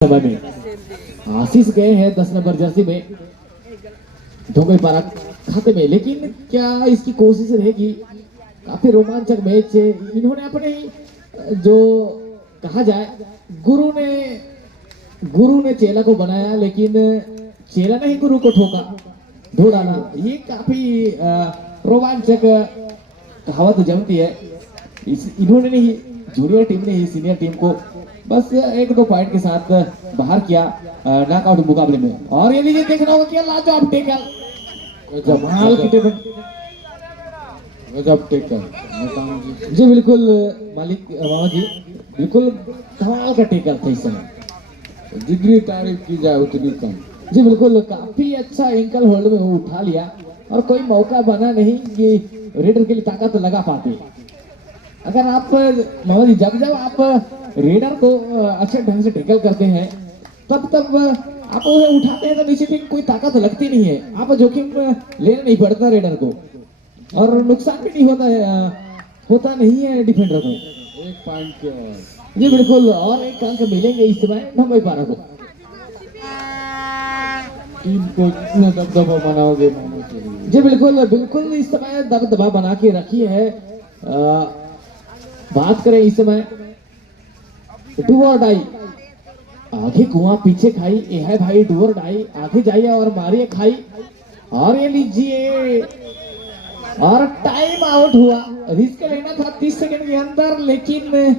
समय में आशीष गए हैं 10 नंबर जर्सी में धोबी पारा खाते में, लेकिन क्या इसकी कोशिश रहेगी? काफी रोमांचक मैच है। इन्होंने अपने जो कहा जाए गुरु ने चेला को बनाया, लेकिन चेला ने ही गुरु को ठोका, धो डाला। ये काफी रोमांचक कहावत जमती है। इन्होंने नहीं, जूनियर टीम ने ही सीनियर टीम को बस 1-2 पॉइंट के साथ बाहर किया नॉकआउट मुकाबले में। और ये लीजिए देखना होगा कि लाजवाब टेकल, जमाल की टेकल, गजब टेकल जी। बिल्कुल मालिक मामा जी, बिल्कुल कमाल का टेकल था इस समय, जितनी तारीफ की जाए उतनी कम जी। बिल्कुल काफी अच्छा एंकल होल्ड में वो उठा लिया और कोई मौका बना नहीं कि रेडर के लिए ताकत लगा पाते। अगर आप मामा जी जब आप रेडर को अच्छे ढंग से टैकल करते हैं तब आप उसे उठाते हैं तो नीचे भी कोई ताकत लगती नहीं है, आप जोखिम लेना नहीं पड़ता रेडर को और नुकसान भी नहीं होता नहीं है डिफेंडर को। एक पॉइंट के जी बिल्कुल, और एक अंक मिलेंगे इस समय ढंबई पारा को। टीम को इतना दबदबा बनाओगे जी? बिल्कुल इस समय दबदबा बना के रखी है। बात करें इस समय डू और डाई, आगे कुआं पीछे खाई, ये है भाई डू और डाई, आगे जाइए और मारिए खाई। और ये लीजिए और टाइम आउट हुआ। रिस्क लेना था 30 सेकंड के अंदर, लेकिन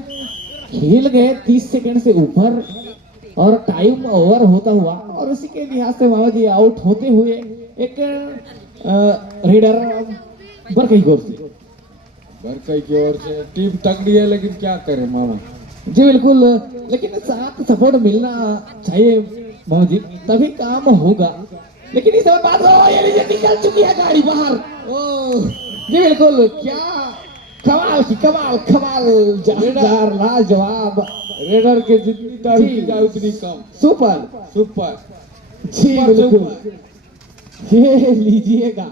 खेल गए 30 सेकंड से ऊपर और टाइम ओवर होता हुआ, और उसी के लिहाज से मामा जी आउट होते हुए एक रेडर बरकई की ओर से टीम तगड़ी है, लेकिन क्या करे मामा जी? बिल्कुल, लेकिन साथ सपोर्ट मिलना चाहिए मामा जी, तभी काम होगा। लेकिन इस समय बात ये लीजिए निकल चुकी है गाड़ी बाहर। जी बिल्कुल, क्या कमाल जानदार लाजवाब, रेडर के जितनी तारीफ की जाए उतनी कम। सुपर जी बिल्कुल, ये लीजिएगा,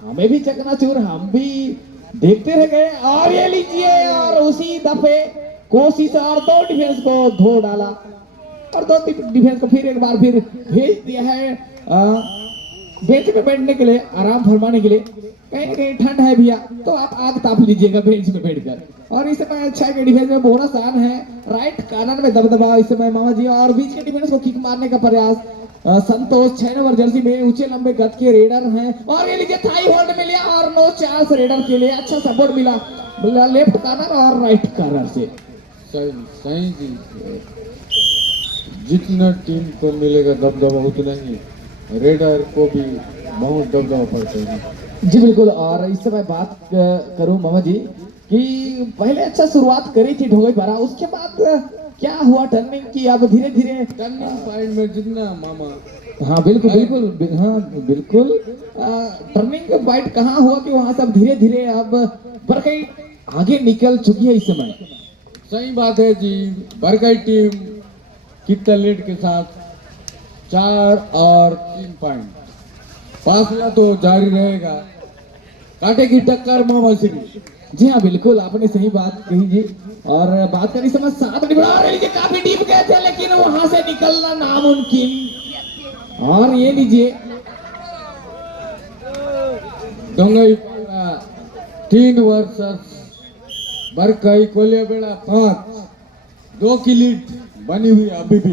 हमें भी चकनाचूर, हम भी देखते रह गए। और ये लीजिए, और उसी दफे कोशिश और 2 डिफेंस को धो डाला और 2 डिफेंस को फिर एक बार फिर भेज दिया है बेंच पे बैठने के लिए, आराम फरमाने के लिए। कहीं ना कहीं ठंड है भैया, तो आप आग ताप लीजिएगा बेंच पे बैठकर। और इस समय अच्छा के डिफेंस में बोनस आन है, राइट कार्नर में दबदबा इस समय मामा जी, और बीच के डिफेंस को किक मारने का प्रयास। संतोष 6 नंबर जर्सी में ऊंचे लंबे कद के रेडर हैं, और ये लीजिए थाई होल्ड में लिया और नो चांस रेडर के लिए। अच्छा सपोर्ट मिला लेफ्ट कार्नर और राइट कार्नर से। सही जी, जितना टीम को मिलेगा दबदबा उतना ही रेडर को भी बहुत दबदबा पड़ता है जी। बिल्कुल, और इस समय बात करूं मामा जी कि पहले अच्छा शुरुआत करी थी ढोई पारा, उसके बाद क्या हुआ टर्निंग की? अब धीरे धीरे टर्निंग पॉइंट में जितना मामा, हाँ बिल्कुल टर्निंग पॉइंट कहाँ हुआ कि वहां सब धीरे धीरे अब बरकई आगे निकल चुकी है इस समय। सही बात है जी, बरकई टीम कितना लीड के साथ 4 और 3 पॉइंट, फासला तो जारी रहेगा, कांटे की टक्कर मामा सिंह जी। हाँ बिल्कुल, आपने सही बात कही जी। और बात करी समझ 7 लीजिए, काफी डीप गए थे लेकिन वहां से निकलना नामुमकिन। और ये लीजिए 3 वर्सेस बरकई कोलिया बेड़ा 5, 2 की लीड बनी हुई अभी भी।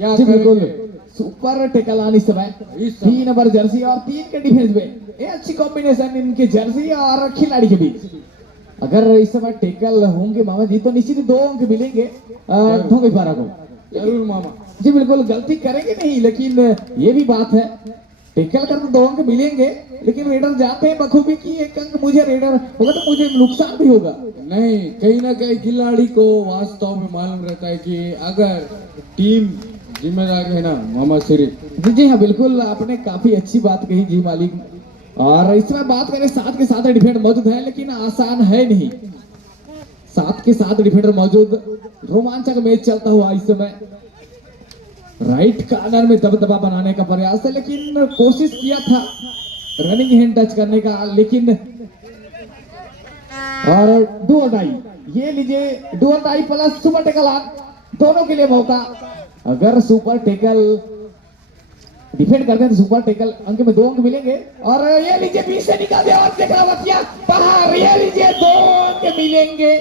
क्या बिल्कुल सुपर टेकल इस समय 3 नंबर जर्सी और 3 के डिफेंस में, ये अच्छी कॉम्बिनेशन इनके जर्सी और खिलाड़ी के बीच। अगर इस समय टेकल होंगे मामा जी तो निश्चित 2 अंक मिलेंगे ढोंगी पारा को, जरूर मामा जी। बिल्कुल गलती करेंगे नहीं, लेकिन ये भी बात है टेकल कर तो 2 अंक मिलेंगे, लेकिन रेडर जाते हैं बखूबी की 1 अंक मुझे रेडर होगा तो मुझे नुकसान भी होगा। नहीं, कहीं ना कहीं खिलाड़ी को वास्तव में मालूम रहता है कि अगर टीम जिम्मेदार है ना मामा सिर्फ जी। हाँ बिल्कुल, आपने काफी अच्छी बात कही जी मालिक। और इस समय बात करें 7 के 7 डिफेंडर मौजूद है, लेकिन आसान है नहीं। 7 के 7 डिफेंडर मौजूद, रोमांचक मैच चलता हुआ इस समय। राइट कार्नर में दबदबा बनाने का प्रयास है, लेकिन कोशिश किया था रनिंग हैंड टच करने का, लेकिन और डू और डाई, ये लीजिए डू और डाई प्लस सुपर टेकल दोनों के लिए मौका। अगर सुपर टेकल डिफेंड करते हैं तो सुपर टेकल अंक में 2 अंक मिलेंगे। और ये लीजिए बीच से निकाल दिया और देख रहा बतिया बाहर, ये लीजिए 2 अंक मिलेंगे।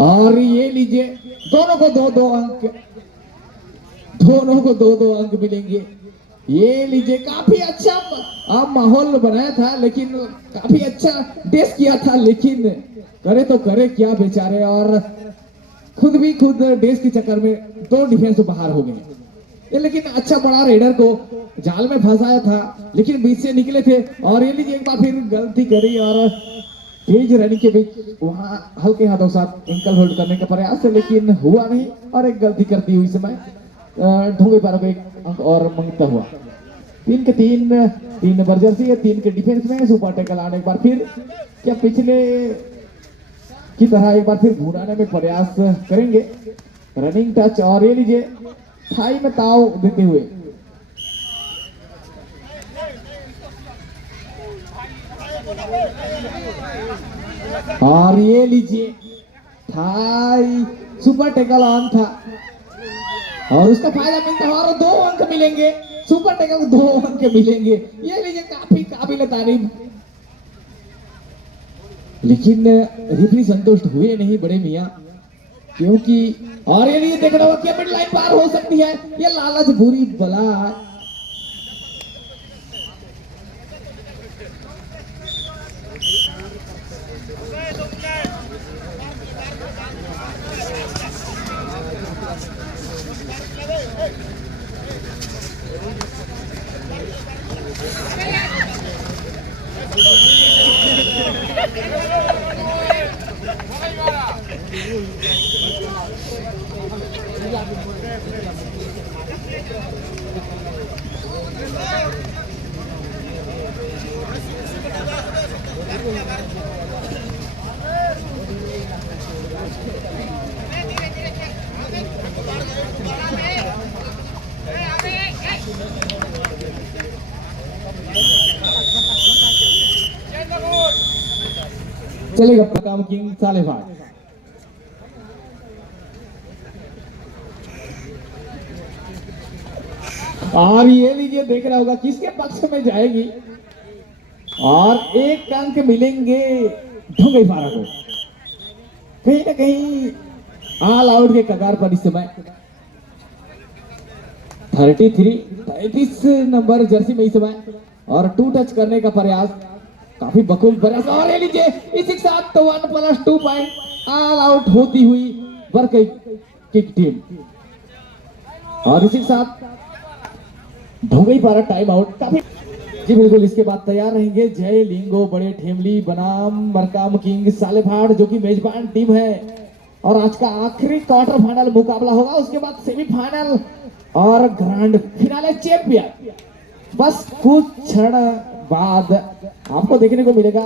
और ये लीजिए दोनों को 2-2 अंक, दोनों को 2-2 अंक मिलेंगे। ये लीजिए काफी अच्छा माहौल बनाया था, लेकिन काफी अच्छा डेस किया था, लेकिन करे तो करे क्या बेचारे, और खुद डेस के चक्कर में 2 डिफेंस तो बाहर हो गए। ये लेकिन अच्छा बड़ा रेडर को जाल में फंसाया था, लेकिन बीच से निकले थे। और ये लीजिए एक बार फिर गलती करी और तेज रनिंग के बीच वहां हल्के हाथों साथ एंकल होल्ड करने का प्रयास है, लेकिन हुआ नहीं। और एक गलती करती हुई समय ढूंगे पारों को 1 अंक और मांगता हुआ। 3 के 3 नंबर जर्सी है, 3 के डिफेंस में सुपर टैकल आने एक बार फिर क्या पिछले की तरह एक बार फिर घुराने में प्रयास करेंगे। रनिंग टच और ये लीजिए थाई में ताव देते हुए और ये लीजिए थाई सुपर टैकल ऑन था और उसका फायदा मिलता है और 2 अंक मिलेंगे। सुपर टैकल को 2 अंक मिलेंगे। ये लीजिए काफी काबिल तारीफ, लेकिन रेफरी संतुष्ट हुए नहीं बड़े मियां, क्योंकि और ये लिए देख रहा हो कि मिड लाइन पार हो सकती है। ये लालच बुरी बला। चलेगा प्रकाम किंग सालेभाट। और ये लीजिए देख रहा होगा किसके पक्ष में जाएगी और 1 अंक मिलेंगे ढूंगे पारा को। कहीं ना कहीं ऑल आउट के कगार पर इस समय 33 नंबर जर्सी में इस समय और 2 टच करने का प्रयास, काफी बखूबी प्रयास। और ये लीजिए इसी के साथ 1+2 पॉइंट ऑल आउट होती हुई बरकई किक टीम। और इसी के साथ ढूंगई पारा टाइम आउट। काफी जी बिल्कुल, इसके बाद तैयार रहेंगे जय लिंगो बड़े ठेमली बनाम मरकाम किंग सालेभाट, जो कि मेजबान टीम है। और आज का आखिरी क्वार्टर फाइनल मुकाबला होगा, उसके बाद सेमीफाइनल और ग्रैंड फिनाले चैंपियन बस कुछ क्षण बाद आपको देखने को मिलेगा,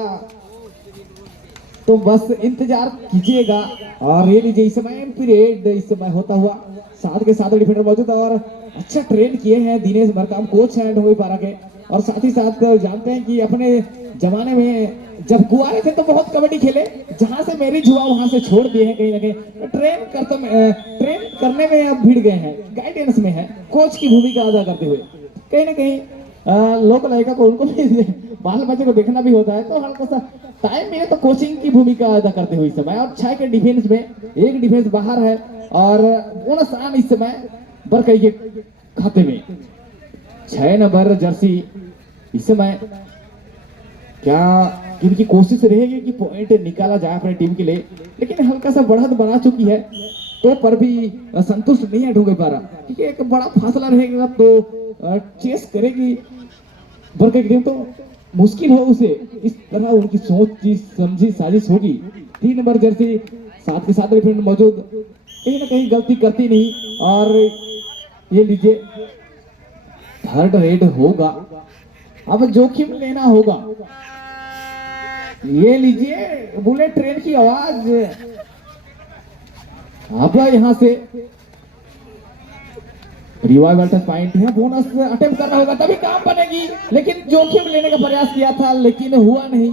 तो बस इंतजार कीजिएगा। और ये लीजिए इस समय पीरियड इस समय होता हुआ, साथ के साथ डिफेंडर मौजूद है और अच्छा ट्रेन किए हैं दिनेश मरकाम, कोच हैं ढूंगई पारा के। और साथ ही साथ जानते हैं कि अपने जमाने में जब कुआरे थे तो बहुत कबड्डी खेले, जहां से मेरी जुआ वहां से छोड़ दिए हैं। कहीं ना कहीं ट्रेन करने में अब भिड़ गए हैं, गाइडेंस में है, कोच की भूमिका अदा करते हुए। कहीं ना कहीं लोकल लड़का को उनको भी बाल बच्चे को देखना भी होता है, तो हल्का सा टाइम मिले तो कोचिंग की भूमिका अदा करते हुए इस समय। और 6 के डिफेंस में 1 डिफेंस बाहर है और बोनस आन इस समय बरकई के खाते में। 6 नंबर जर्सी इस समय क्या इनकी कोशिश रहेगी कि पॉइंट निकाला जाए अपने टीम के लिए, लेकिन हल्का सा बढ़त बना चुकी है तो पर भी संतुष्ट नहीं है ढूंगई पारा, क्योंकि एक बड़ा फासला रहेगा तो चेस करेगी बरकई की टीम, तो मुश्किल हो उसे। इस तरह उनकी सोच समझी साजिश होगी। 3 नंबर जर्सी साथ के साथ डिफेंडर मौजूद, कहीं ना कहीं गलती करती नहीं। और ये लीजिए थर्ड रेड होगा, अब जोखिम लेना होगा। ये लीजिए बुलेट ट्रेन की आवाज, अब यहां से रिवाइवल टच पॉइंट है, बोनस अटेम्प्ट करना होगा तभी काम बनेगी, लेकिन जोखिम लेने का प्रयास किया था लेकिन हुआ नहीं।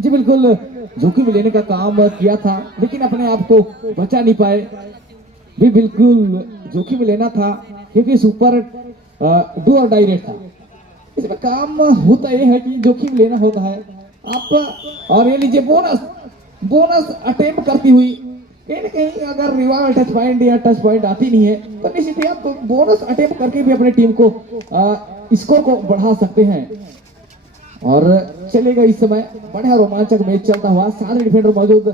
जी बिल्कुल, जोखिम लेने का काम किया था लेकिन अपने आप को बचा नहीं पाए। भी बिल्कुल जोखिम लेना था, क्योंकि सुपर डू और डाई रेट था। इसमें काम होता यह है कि जोखिम लेना होता है आप। और ये लीजिए बोनस, बोनस अटेम्प्ट करती हुई कहीं ना कहीं अगर रिवाइवल टच पॉइंट या टच पॉइंट आती नहीं है तो निश्चित ही आप बोनस अटेम्प्ट करके भी अपनी टीम को स्कोर को बढ़ा सकते हैं। और चलेगा इस समय बड़ा रोमांचक मैच चलता हुआ, 7 डिफेंडर मौजूद,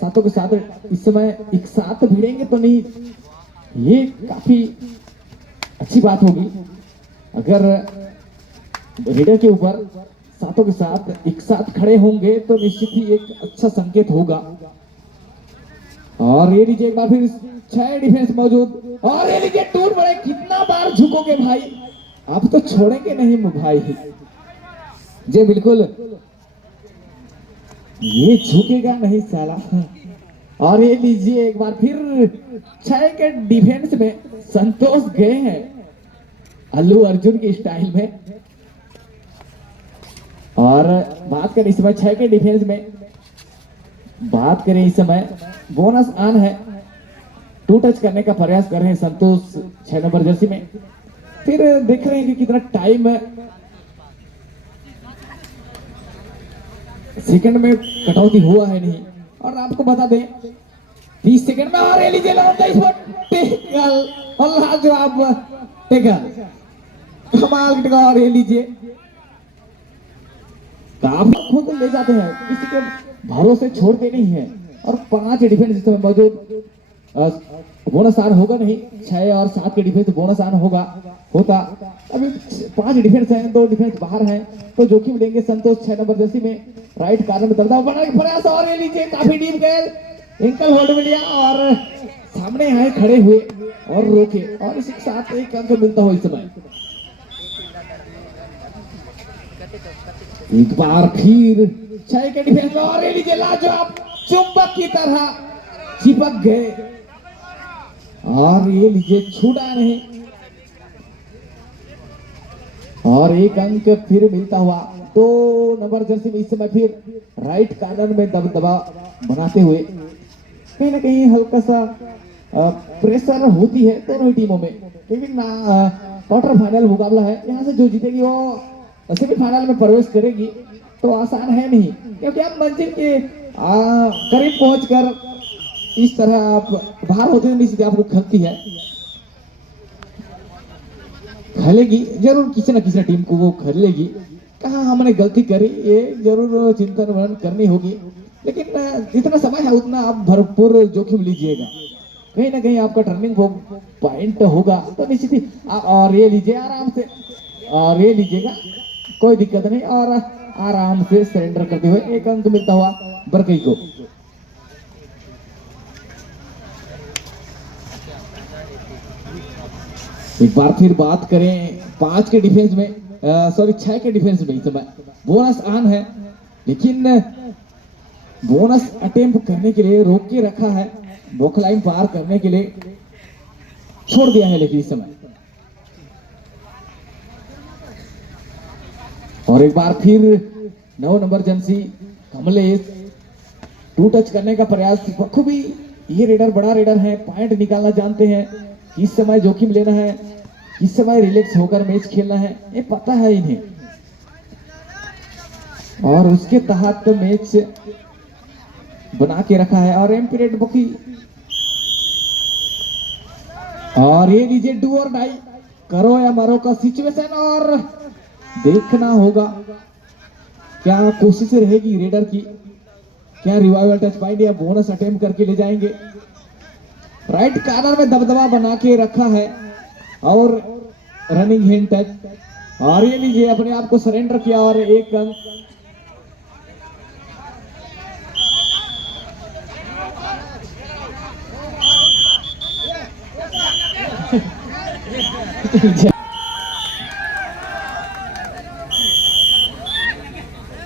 सातों के साथ इस समय एक साथ भिड़ेंगे तो नहीं, ये काफी अच्छी बात होगी। अगर रेडर के ऊपर सातों के साथ एक साथ खड़े होंगे तो निश्चित ही एक अच्छा संकेत होगा। और ये लीजिए एक बार फिर 6 डिफेंस मौजूद, और ये लीजिए टूट पड़े, कितना बार झुकोगे भाई, आप तो छोड़ेंगे नहीं भाई जी, बिल्कुल ये झुकेगा नहीं साला। और ये लीजिए एक बार फिर 6 के डिफेंस में संतोष गए हैं अल्लू अर्जुन की स्टाइल में। और बात करें इस समय 6 के डिफेंस में, बात करें इस समय बोनस ऑन है, 2 टच करने का प्रयास कर रहे हैं संतोष 6 नंबर जर्सी में। फिर देख रहे हैं कि कितना टाइम सेकंड में कटौती हुआ है नहीं। और आपको बता दें 30 सेकंड में, और ये लीजिए टेकल, अल्लाह जो आप टेकल, कमाल टेकल। और ये लीजिए काफी खुद ले जाते हैं, किसी के भरोसे छोड़ते नहीं है। और 5 डिफेंस इस समय मौजूद, बोनस आन होगा नहीं, 6 और 7 के डिफेंस बोनस आन होगा होता। अभी 5 डिफेंस हैं, 2 डिफेंस बाहर हैं, तो जोखिम लेंगे संतोष 6 नंबर जर्सी में। राइट कार्नर में दबदबा बनाने का प्रयास, और ये लीजिए काफी डीप गए, एंकल होल्ड में लिया और सामने आए खड़े हुए और रोके, और इसी के साथ एक अंक मिलता हो इस समय। एक बार फिर 6 के डिफेंस में, और ये लीजिए लाजवाब चुंबक की तरह चिपक गए, और ये लीजिए छूटा नहीं, और एक अंक फिर मिलता हुआ 2 नंबर जर्सी में इस समय फिर राइट कार्नर में दबदबा बनाते हुए। कहीं ना कहीं हल्का सा प्रेशर होती है दोनों टीमों में, क्योंकि क्वार्टर फाइनल मुकाबला है, यहाँ से जो जीतेगी वो सेमीफाइनल में प्रवेश करेगी, तो आसान है नहीं, क्योंकि आप मंजिल के करीब पहुंचकर इस तरह आप बाहर होते हैं, निश्चित आपको खलती है, खलेगी जरूर, किसी ना किसी टीम को वो खलेगी। कहाँ हमने गलती करी ये जरूर चिंतन मनन करनी होगी, लेकिन जितना समय है उतना आप भरपूर जोखिम लीजिएगा, कहीं ना कहीं आपका टर्निंग पॉइंट होगा तो निश्चित ही। और ये लीजिए आराम से, और ये लीजिएगा कोई दिक्कत नहीं, और आराम से सरेंडर करते हुए एक अंक मिलता हुआ बरकई को। एक बार फिर बात करें 5 के डिफेंस में, सॉरी 6 के डिफेंस में इस समय बोनस ऑन है, लेकिन बोनस अटेम्प्ट करने के लिए रोक के रखा है, बॉक लाइन पार करने के लिए छोड़ दिया है, लेकिन इस समय। और एक बार फिर 9 नंबर जर्सी कमलेश 2 टच करने का प्रयास, बखूबी ये रेडर बड़ा रेडर है, पॉइंट निकालना जानते हैं, किस समय जोखिम लेना है, किस समय रिलैक्स होकर मैच खेलना है, ये पता है इन्हें, और उसके तहत तो मैच बना के रखा है। और एम्पीरेट बकी, और ये लीजिए डू और डाई, करो या मरो का सिचुएशन, और देखना होगा क्या कोशिश रहेगी रेडर की, क्या रिवाइवल टच पॉइंट या बोनस अटेम्प्ट करके ले जाएंगे। राइट कार्नर में दबदबा बना के रखा है, और रनिंग हैंड टच, और ये लीजिए अपने आप को सरेंडर किया, और एक अंक।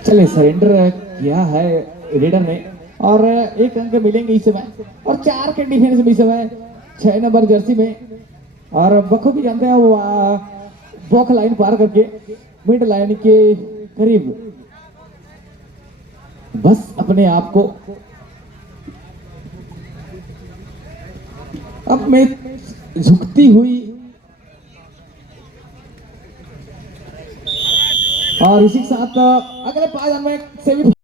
चले सरेंडर किया है रेडर ने, और एक अंक मिलेंगे इस समय। और 4 के डिफेंस में इस समय 6 नंबर जर्सी में, और बखूबी जानते हैं वो बॉक लाइन पार करके मिड लाइन के करीब बस अपने आप को अब मैच झुकती हुई और इसी के साथ अगले 5 में सेमीफाइनल